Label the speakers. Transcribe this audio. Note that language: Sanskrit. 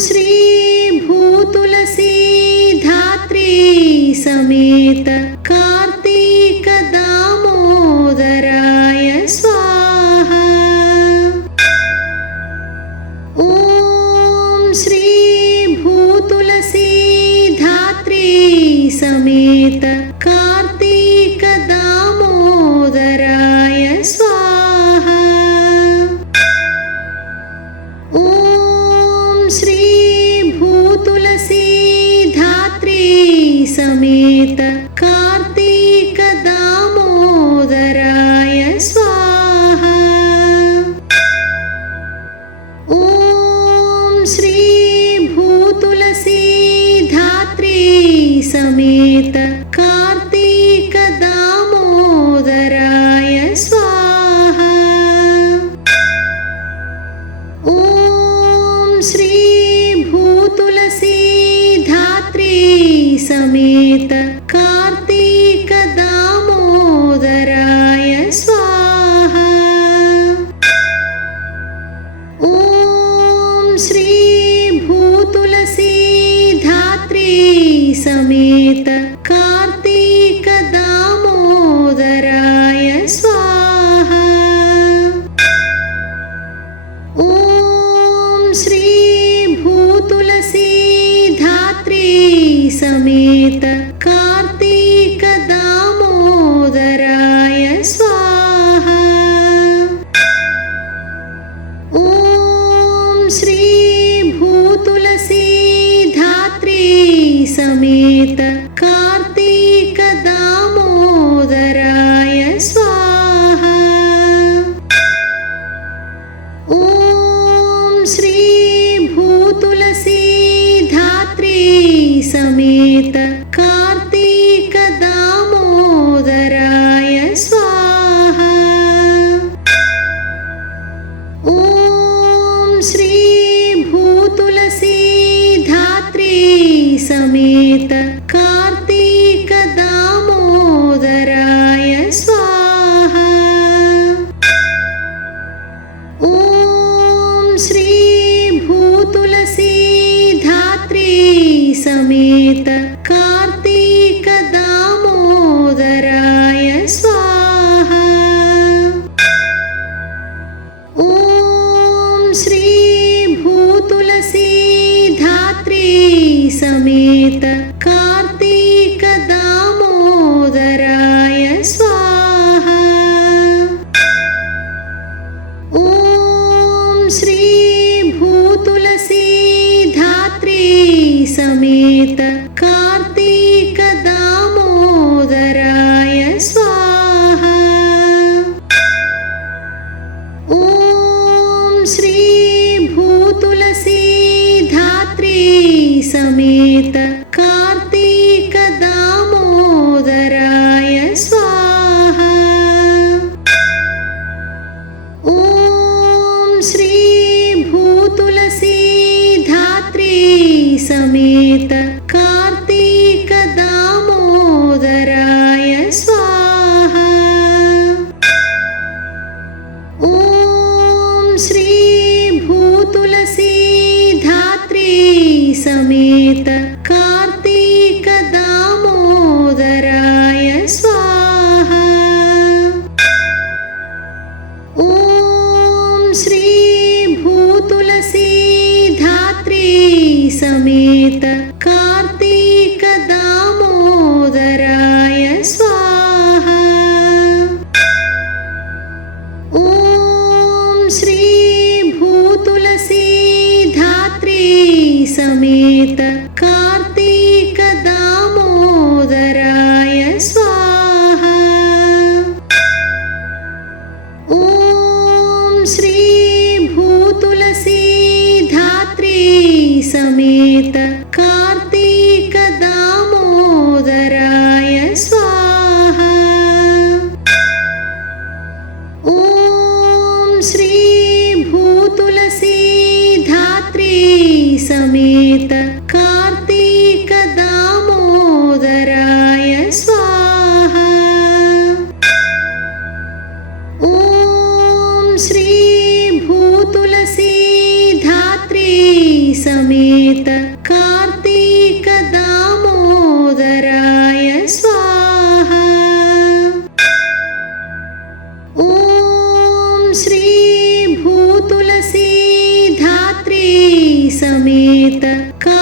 Speaker 1: श्री भूतुलसी धात्री समेत कार्तीक दामोदराय स्वाहा। ॐ श्री भूतुलसी धात्री समेत समेत कार्तीक दामोदराय स्वाहा। ॐ श्री भूतुलसी धात्री समेत कार्तीक दामोदराय स्वाहा। ॐ श्री समेत समेत कार्तीक दामोदराय स्वाहा। ॐ श्री भूतुलसी धात्री समेत समेत कार्तीक समेत कार्तीक दामोदराय स्वाहा। ॐ श्री भूतुलसी धात्री समेत समेत कार्तीक दामोदराय स्वाहा। ॐ श्री भूतुलसी धात्री समेत समेत कार्तीक दामोदराय स्वाहा। ॐ श्री भूतुलसी धात्री समेत दामोदराय स्वाहा। ॐ श्री भूतुलसी धात्री समेत कार्तीक दामोदराय स्वाहा। ॐ श्री भूतुलसी धात्री समेत कार्तीक दामोदराय स्वाहा। ॐ श्री भूतुलसी धात्री समेत समेत कार्तीक दामोदराय स्वाहा। ॐ श्री भूतुलसी धात्री समेत Samita. Can